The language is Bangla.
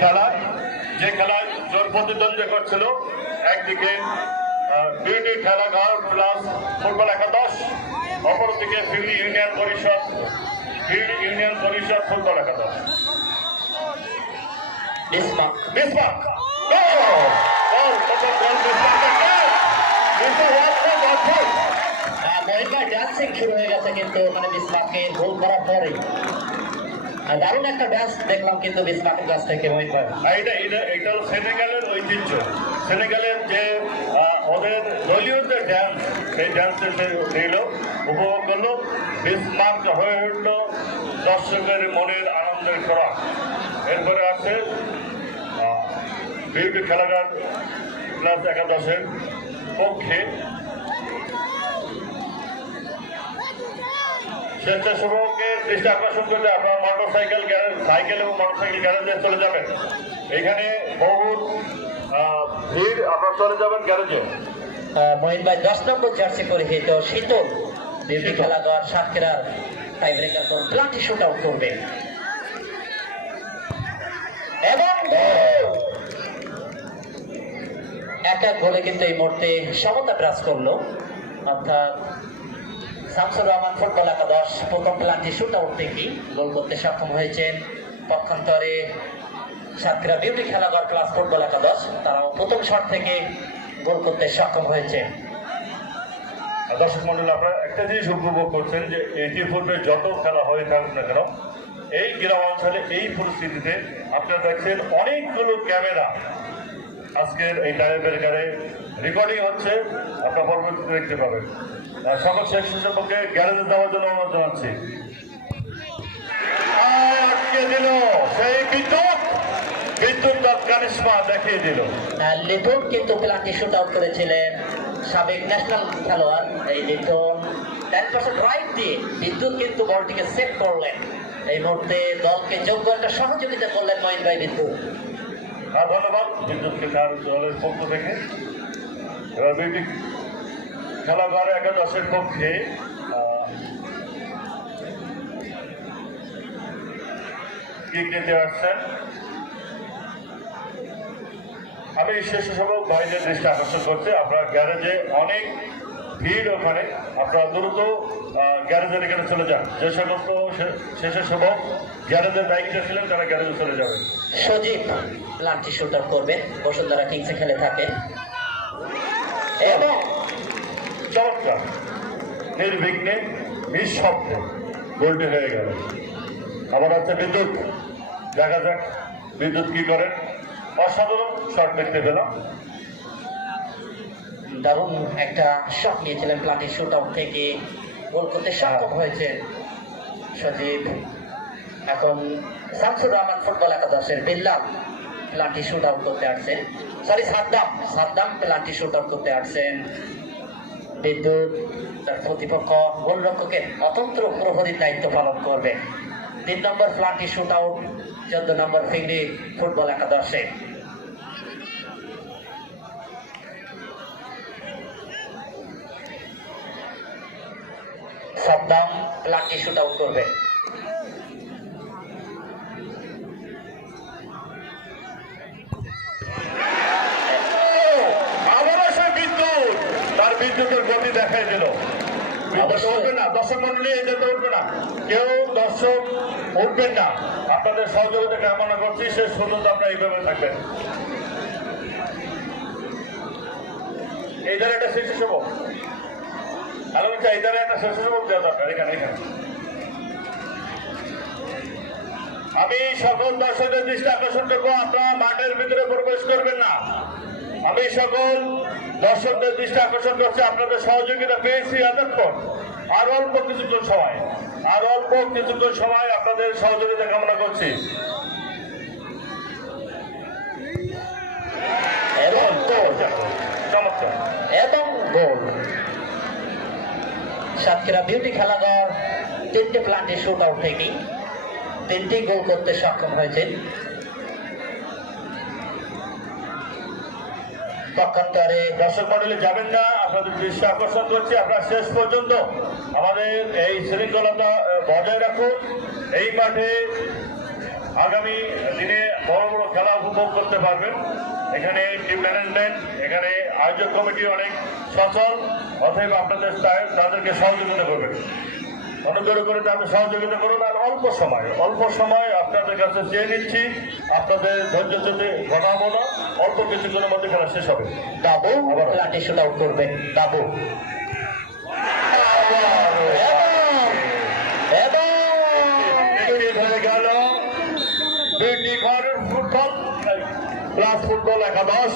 খেলা যে খেলায় জোর প্রতিদ্বন্দ্বিতা করছিল একদিকে বিউটি খেলাঘর প্লাস ফুটবল একাদশ, অপরদিকে ফিল্ড ইউনিয়ন পরিষদ ফুটবল একাদশ। শুরু হয়ে গেছে কিন্তু ওখানে বিসমার্ককে গোল করার পরে দারুণ একটা ড্যান্স দেখলাম কিন্তু বিসমার্কের কাছ থেকে। এটা সেনেগালের ঐতিহ্য, সেনেগালের যে ওদের দলীয় যে ড্যান্স, সেই ড্যান্সে সে নিল, উপভোগ করলো। বিসমার্ক হয়ে উঠল দর্শকের মনের আনন্দের খোরাক। এরপরে আছে বিউটি খেলাঘর প্লাস একাদশের পক্ষে স্বেচ্ছাসেবকের দৃষ্টি আকর্ষণ করতে আপনার সাইকেল এবং মোটরসাইকেল গ্যারেজে চলে যাবেন। এখানে বহু ভিড়, আপনারা চলে যাবেন গ্যারেজে। মহিন ভাই 10 নম্বর জার্সি পরিহিত শীতল বিউটি খেলাঘর সাতক্ষীরার tie breaker penalty shootout করবে এবং এক গোলে কিন্তু এই মুহূর্তে সমতা বিরাজ করলো। অর্থাৎ শামসুর রহমান ফুটবল একাদশ প্রথম প্লান্টি শুট আউট থেকে গোল করতে সক্ষম হয়েছেন। পক্ষান্তরে সাতক্ষীরা বিউটি খেলাঘর ক্লাস ফুটবল একাদশ তারাও প্রথম শট থেকে গোল করতে সক্ষম হয়েছে। দর্শক মন্ডলী, আপনারা একটা জিনিস উপভোগ করছেন যে ইতিপূর্বে যত খেলা হয়ে থাকুক না কেন, এই গ্রাম অঞ্চলে এই পরিস্থিতিতে আপনারা দেখছেন অনেকগুলো ক্যামেরা আজকের এই টাই ব্রেকারে রেকর্ডিং হচ্ছে, আপনারা পরবর্তীতে দেখতে পাবেন। সকল স্বেচ্ছাসেবককে গ্যারেজে যাওয়ার জন্য অনুরোধ জানাচ্ছি। আটকে দিল সেই বিদ্যুৎ কারিশমা দেখিয়ে দিল। লিটন কিন্তু প্লান্টি শুট আউট করেছিলেন সাবেক ন্যাশনাল খেলোয়াড়। এই লিটন 10% রাইট দিয়ে বিদ্যুৎ কিন্তু বলটিকে সেভ করলেন। এই মুহূর্তে দলকে যোগ্য একটা সহযোগিতা করলেন মহিন ভাই বিদ্যুৎ। ধন্যবাদ বিদ্যুৎকে তার দলের পক্ষ থেকে। এবার বিউটি খেলাঘর একাদশের পক্ষে কিক নিতে আসছেন। আমি স্বেচ্ছাসেবক ভাইদের দৃষ্টি আকর্ষণ করছি, আপনার গ্যারেজে অনেক ভিড়, ওখানে আপনারা দ্রুত গ্যারেজের এখানে চলে যান। যে সমস্ত স্বেচ্ছাসেবক গ্যারেজের দায়িত্বে ছিলেন তারা গ্যারেজে চলে যাবেন। সজীব প্লান্টি শুট আউট করবেন, বসুন্ধরা কিংসে খেলে থাকেন এবং চমৎকার নির্বিঘ্নে নিঃশব্দে গোলটি হয়ে গেল। আবার আছে বিদ্যুৎ, দেখা যাক বিদ্যুৎ কি করেন। অসাধারণ শট দেখতে পেলাম, দারুণ একটা শট নিয়েছিলেন প্লান্টি শুট আউট থেকে গোল করতে সক্ষম হয়েছে সজীব। এখন শামসুর রহমান ফুটবল একাদশের বিল্লাল প্লান্টি শুট আউট করতে আসছেন, সাদ্দাম প্লান্টি শুট আউট করতে আসছেন। বিদ্যুৎ তার প্রতিপক্ষ গোলরক্ষকের অতন্ত্র প্রহরীর দায়িত্ব পালন করবে। 3 নম্বর প্লান্টি শুট আউট 14 নম্বর ফিংড়ি ফুটবল একাদশে। সাদ্দাম প্লান্টি শুট আউট করবে। বিদ্যুতের গতি দেখাই দিল। উঠবে না দর্শক মন্ডলী, এই যেতে উঠবে না, কেউ দর্শক উঠবেন না। আপনাদের সহযোগিতা কামনা করছি, শেষ পর্যন্ত আপনারা এইভাবে থাকবেন। এই ধারে একটা স্বেচ্ছাসেবক, এই ধারে একটা স্বেচ্ছাসেবক দেওয়া দরকার। এখানে আমি সকল দর্শকদের দৃষ্টি আকর্ষণ করবো, আপনারা মাঠের ভিতরে প্রবেশ করবেন না। আমি সকল দর্শকদের দৃষ্টি আকর্ষণ করছি, আপনাদের সহযোগিতা পেয়েছি এতক্ষণ। আর অল্প কিছুক্ষণ সময় আপনাদের সহযোগিতা কামনা করছি। এবং গোল। সাতক্ষীরা বিউটি খেলাঘর 3টে প্লান্টি শুট আউট থেকে 3টি গোল করতে সক্ষম হয়েছে। পক্ষান্তরে দর্শক মন্ডলী যাবেন না, আপনাদের দৃষ্টি আকর্ষণ করছি, আপনারা শেষ পর্যন্ত আমাদের এই শৃঙ্খলতা বজায় রাখুন। এই মাঠে আগামী দিনে বড় বড় খেলা উপভোগ করতে পারবেন। এখানে টিম ম্যানেজমেন্ট, এখানে আয়োজক কমিটি অনেক সচল, অতএব আপনাদের তাদেরকে সহযোগিতা করবেন। অনুগ্রহ করে তাদের সহযোগিতা করুন। আর অল্প সময় আপনাদের কাছে চেয়ে নিচ্ছি, আপনাদের ধৈর্য যদি ঘটাবো না, অল্প কিছুক্ষণের মধ্যে খেলা শেষ হবে। ডাবু লাঠি শুট আউট করবে ডাবু এবং হয়ে গেল দুইটি ঘরের ফুটবল ক্লাস ফুটবল একাদশ